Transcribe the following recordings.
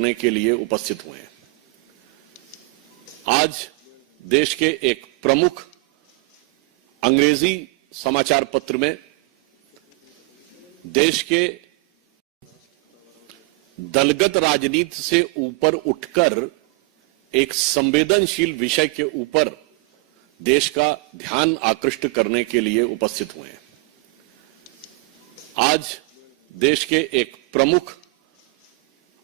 करने के लिए उपस्थित हुए हैं। आज देश के एक प्रमुख अंग्रेजी समाचार पत्र में देश के दलगत राजनीति से ऊपर उठकर एक संवेदनशील विषय के ऊपर देश का ध्यान आकृष्ट करने के लिए उपस्थित हुए हैं। आज देश के एक प्रमुख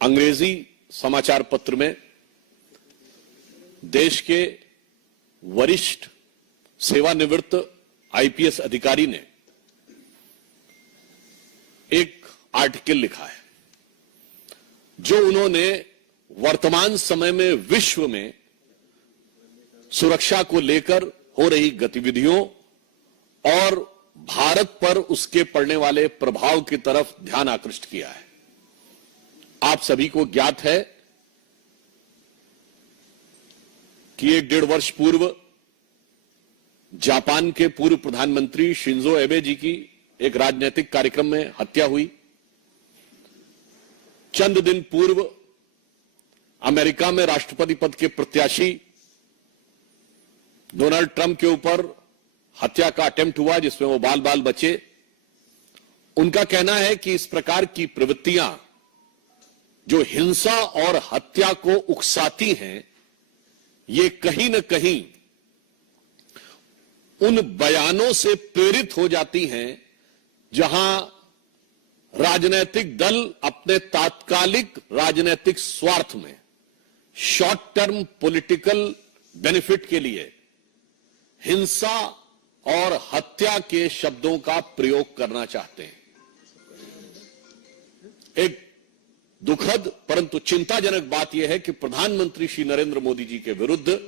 अंग्रेजी समाचार पत्र में देश के वरिष्ठ सेवानिवृत्त आईपीएस अधिकारी ने एक आर्टिकल लिखा है जो उन्होंने वर्तमान समय में विश्व में सुरक्षा को लेकर हो रही गतिविधियों और भारत पर उसके पड़ने वाले प्रभाव की तरफ ध्यान आकृष्ट किया है। आप सभी को ज्ञात है कि 1.5 वर्ष पूर्व जापान के पूर्व प्रधानमंत्री शिंजो एबे जी की एक राजनीतिक कार्यक्रम में हत्या हुई। चंद दिन पूर्व अमेरिका में राष्ट्रपति पद के प्रत्याशी डोनाल्ड ट्रंप के ऊपर हत्या का अटेम्प्ट हुआ जिसमें वो बाल बाल बचे। उनका कहना है कि इस प्रकार की प्रवृत्तियां जो हिंसा और हत्या को उकसाती हैं, ये कहीं न कहीं उन बयानों से प्रेरित हो जाती हैं जहां राजनीतिक दल अपने तात्कालिक राजनीतिक स्वार्थ में शॉर्ट टर्म पॉलिटिकल बेनिफिट के लिए हिंसा और हत्या के शब्दों का प्रयोग करना चाहते हैं। एक दुखद परंतु चिंताजनक बात यह है कि प्रधानमंत्री श्री नरेंद्र मोदी जी के विरुद्ध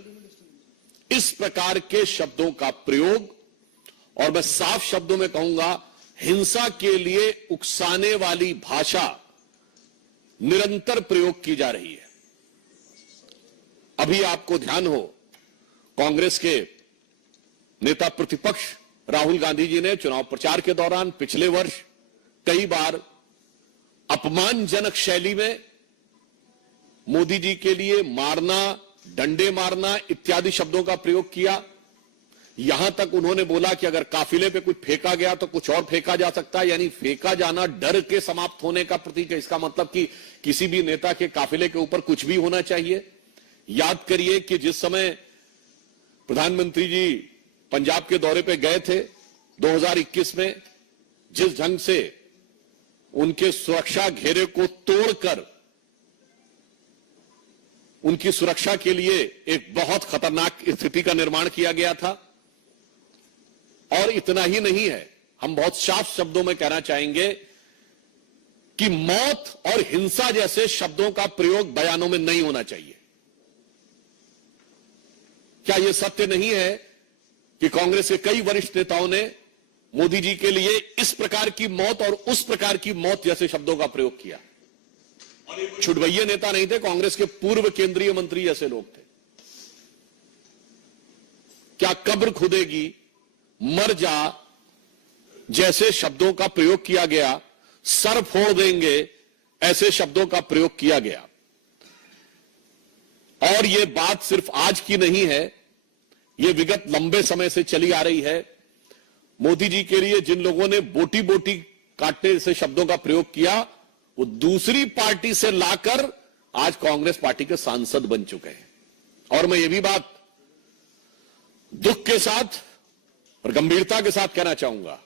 इस प्रकार के शब्दों का प्रयोग, और मैं साफ शब्दों में कहूंगा हिंसा के लिए उकसाने वाली भाषा निरंतर प्रयोग की जा रही है। अभी आपको ध्यान हो, कांग्रेस के नेता प्रतिपक्ष राहुल गांधी जी ने चुनाव प्रचार के दौरान पिछले वर्ष कई बार अपमानजनक शैली में मोदी जी के लिए मारना, डंडे मारना इत्यादि शब्दों का प्रयोग किया। यहां तक उन्होंने बोला कि अगर काफिले पे कुछ फेंका गया तो कुछ और फेंका जा सकता है, यानी फेंका जाना डर के समाप्त होने का प्रतीक है। इसका मतलब कि किसी भी नेता के काफिले के ऊपर कुछ भी होना चाहिए। याद करिए कि जिस समय प्रधानमंत्री जी पंजाब के दौरे पे गए थे 2021 में, जिस ढंग से उनके सुरक्षा घेरे को तोड़कर उनकी सुरक्षा के लिए एक बहुत खतरनाक स्थिति का निर्माण किया गया था। और इतना ही नहीं है, हम बहुत साफ शब्दों में कहना चाहेंगे कि मौत और हिंसा जैसे शब्दों का प्रयोग बयानों में नहीं होना चाहिए। क्या यह सत्य नहीं है कि कांग्रेस के कई वरिष्ठ नेताओं ने मोदी जी के लिए इस प्रकार की मौत और उस प्रकार की मौत जैसे शब्दों का प्रयोग किया? छुटभैये नेता नहीं थे, कांग्रेस के पूर्व केंद्रीय मंत्री जैसे लोग थे। क्या कब्र खुदेगी, मर जा जैसे शब्दों का प्रयोग किया गया, सर फोड़ देंगे ऐसे शब्दों का प्रयोग किया गया। और यह बात सिर्फ आज की नहीं है, यह विगत लंबे समय से चली आ रही है। मोदी जी के लिए जिन लोगों ने बोटी बोटी काटने जैसे शब्दों का प्रयोग किया, वो दूसरी पार्टी से लाकर आज कांग्रेस पार्टी के सांसद बन चुके हैं। और मैं ये भी बात दुख के साथ और गंभीरता के साथ कहना चाहूंगा,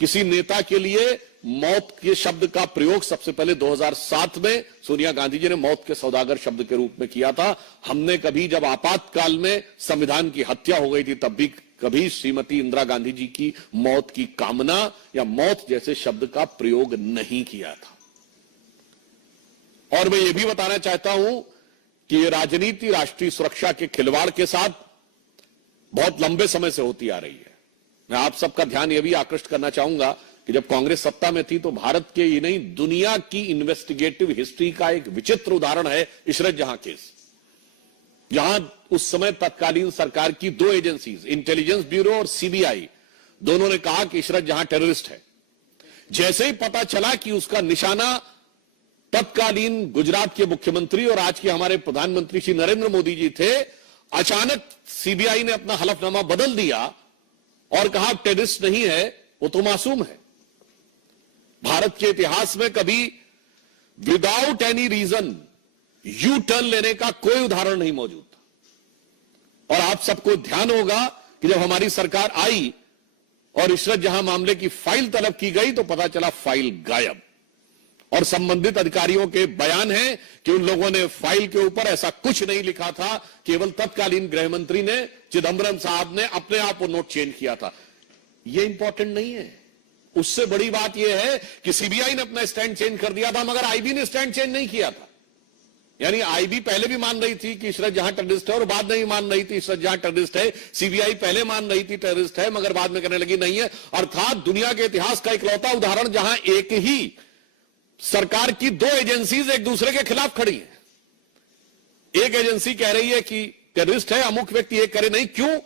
किसी नेता के लिए मौत के शब्द का प्रयोग सबसे पहले 2007 में सोनिया गांधी जी ने मौत के सौदागर शब्द के रूप में किया था। हमने कभी जब आपातकाल में संविधान की हत्या हो गई थी तब भी कभी श्रीमती इंदिरा गांधी जी की मौत की कामना या मौत जैसे शब्द का प्रयोग नहीं किया था। और मैं ये भी बताना चाहता हूं कि ये राजनीति राष्ट्रीय सुरक्षा के खिलवाड़ के साथ बहुत लंबे समय से होती आ रही है। मैं आप सबका ध्यान यह भी आकृष्ट करना चाहूंगा कि जब कांग्रेस सत्ता में थी तो भारत के ही नहीं दुनिया की इन्वेस्टिगेटिव हिस्ट्री का एक विचित्र उदाहरण है इशरत जहां केस, जहां उस समय तत्कालीन सरकार की दो एजेंसीज इंटेलिजेंस ब्यूरो और सीबीआई दोनों ने कहा कि इशरत जहां टेररिस्ट है। जैसे ही पता चला कि उसका निशाना तत्कालीन गुजरात के मुख्यमंत्री और आज के हमारे प्रधानमंत्री श्री नरेंद्र मोदी जी थे, अचानक सीबीआई ने अपना हलफनामा बदल दिया और कहा टेररिस्ट नहीं है, वो तो मासूम है। भारत के इतिहास में कभी without any reason U turn लेने का कोई उदाहरण नहीं मौजूद था। और आप सबको ध्यान होगा कि जब हमारी सरकार आई और इशरत जहां मामले की फाइल तलब की गई तो पता चला फाइल गायब, और संबंधित अधिकारियों के बयान है कि उन लोगों ने फाइल के ऊपर ऐसा कुछ नहीं लिखा था, केवल तत्कालीन गृह मंत्री ने, चिदंबरम साहब ने अपने आप वो नोट चेंज किया था। ये इंपॉर्टेंट नहीं है। उससे बड़ी बात यह है कि सीबीआई ने अपना स्टैंड चेंज कर दिया था, मगर आईबी ने स्टैंड चेंज नहीं किया था। यानी आईबी पहले भी मान रही थी कि इशरत जहां टेररिस्ट है और बाद में भी मान रही थी इशरत जहां टेररिस्ट है। सीबीआई पहले मान रही थी टेररिस्ट है, मगर बाद में कहने लगी नहीं है। अर्थात दुनिया के इतिहास का इकलौता उदाहरण जहां एक ही सरकार की दो एजेंसीज एक दूसरे के खिलाफ खड़ी है। एक एजेंसी कह रही है कि टेररिस्ट है अमुक व्यक्ति, एक करे नहीं। क्यों?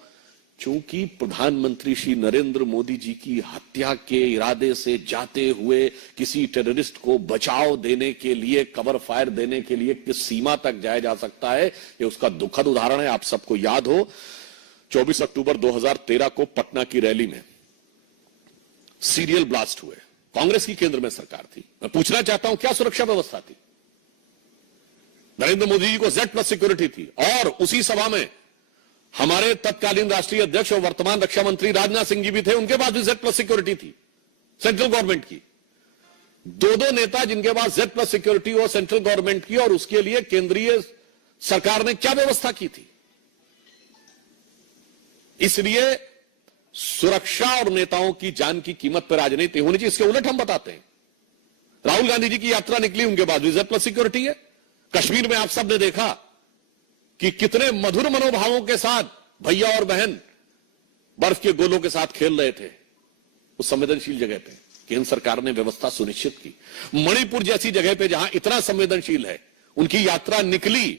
चूंकि प्रधानमंत्री श्री नरेंद्र मोदी जी की हत्या के इरादे से जाते हुए किसी टेररिस्ट को बचाव देने के लिए, कवर फायर देने के लिए किस सीमा तक जाया जा सकता है, यह उसका दुखद उदाहरण है। आप सबको याद हो 24 अक्टूबर 2013 को पटना की रैली में सीरियल ब्लास्ट हुए। कांग्रेस की केंद्र में सरकार थी। मैं पूछना चाहता हूं क्या सुरक्षा व्यवस्था थी? नरेंद्र मोदी जी को Z+ सिक्योरिटी थी, और उसी सभा में हमारे तत्कालीन राष्ट्रीय अध्यक्ष और वर्तमान रक्षा मंत्री राजनाथ सिंह जी भी थे, उनके पास भी Z+ सिक्योरिटी थी सेंट्रल गवर्नमेंट की। दो नेता जिनके पास Z+ सिक्योरिटी हो सेंट्रल गवर्नमेंट की, और उसके लिए केंद्रीय सरकार ने क्या व्यवस्था की थी? इसलिए सुरक्षा और नेताओं की जान की कीमत पर राजनीति होनी चाहिए। इसके उलट हम बताते हैं, राहुल गांधी जी की यात्रा निकली, उनके पास भी Z+ सिक्योरिटी है। कश्मीर में आप सबने देखा कि कितने मधुर मनोभावों के साथ भैया और बहन बर्फ के गोलों के साथ खेल रहे थे उस संवेदनशील जगह पे। केंद्र सरकार ने व्यवस्था सुनिश्चित की। मणिपुर जैसी जगह पे जहां इतना संवेदनशील है, उनकी यात्रा निकली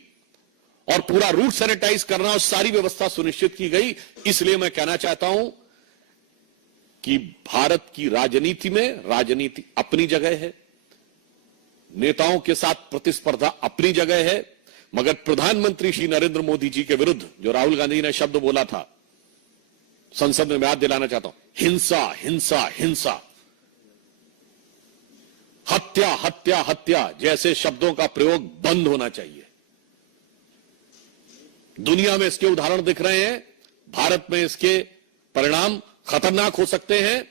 और पूरा रूट सैनिटाइज करना और सारी व्यवस्था सुनिश्चित की गई। इसलिए मैं कहना चाहता हूं कि भारत की राजनीति में राजनीति अपनी जगह है, नेताओं के साथ प्रतिस्पर्धा अपनी जगह है, मगर प्रधानमंत्री श्री नरेंद्र मोदी जी के विरुद्ध जो राहुल गांधी ने शब्द बोला था, संसद में मैं याद दिलाना चाहता हूं, हिंसा हिंसा हिंसा, हत्या हत्या हत्या जैसे शब्दों का प्रयोग बंद होना चाहिए। दुनिया में इसके उदाहरण दिख रहे हैं, भारत में इसके परिणाम खतरनाक हो सकते हैं।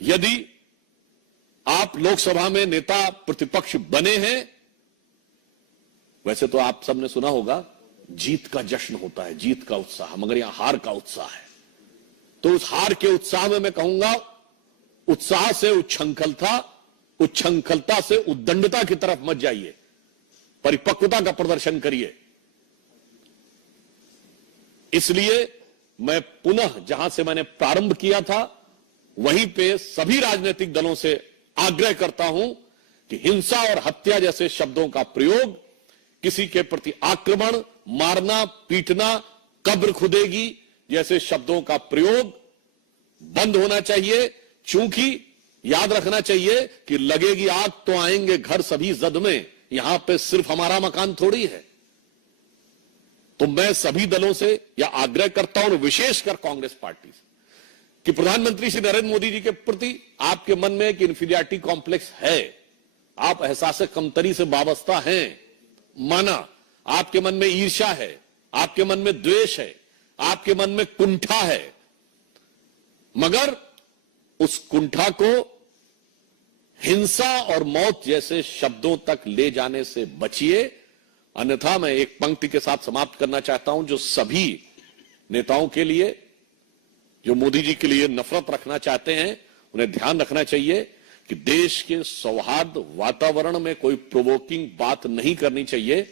यदि आप लोकसभा में नेता प्रतिपक्ष बने हैं, वैसे तो आप सबने सुना होगा जीत का जश्न होता है, जीत का उत्साह, मगर यहां हार का उत्साह है। तो उस हार के उत्साह में मैं कहूंगा, उत्साह से उच्छृंखलता, उच्छृंखलता से उद्दंडता की तरफ मत जाइए, परिपक्वता का प्रदर्शन करिए। इसलिए मैं पुनः जहां से मैंने प्रारंभ किया था वहीं पे सभी राजनीतिक दलों से आग्रह करता हूं कि हिंसा और हत्या जैसे शब्दों का प्रयोग, किसी के प्रति आक्रमण, मारना, पीटना, कब्र खुदेगी जैसे शब्दों का प्रयोग बंद होना चाहिए। चूंकि याद रखना चाहिए कि लगेगी आग तो आएंगे घर सभी जद में, यहां पे सिर्फ हमारा मकान थोड़ी है। तो मैं सभी दलों से यह आग्रह करता हूं, विशेषकर कांग्रेस पार्टी से, कि प्रधानमंत्री श्री नरेंद्र मोदी जी के प्रति आपके मन में एक इंफीरियरिटी कॉम्प्लेक्स है, आप एहसास कमतरी से वाबस्ता हैं, माना, आपके मन में ईर्ष्या है, आपके मन में द्वेष है, आपके मन में कुंठा है, मगर उस कुंठा को हिंसा और मौत जैसे शब्दों तक ले जाने से बचिए। अन्यथा मैं एक पंक्ति के साथ समाप्त करना चाहता हूं, जो सभी नेताओं के लिए, जो मोदी जी के लिए नफरत रखना चाहते हैं, उन्हें ध्यान रखना चाहिए कि देश के सौहार्द वातावरण में कोई प्रोवोकिंग बात नहीं करनी चाहिए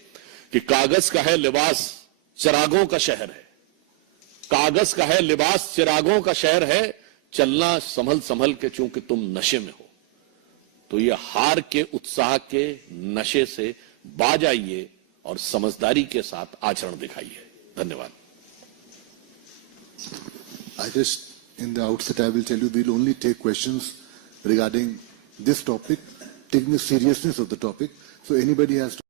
कि कागज का है लिबास चिरागों का शहर है, कागज का है लिबास चिरागों का शहर है, चलना संभल संभल के चूंकि तुम नशे में हो। तो ये हार के उत्साह के नशे से बाज आइए और समझदारी के साथ आचरण दिखाइए। धन्यवाद। I just, in the outset, I will tell you we'll only take questions regarding this topic taking the seriousness of the topic. So anybody has to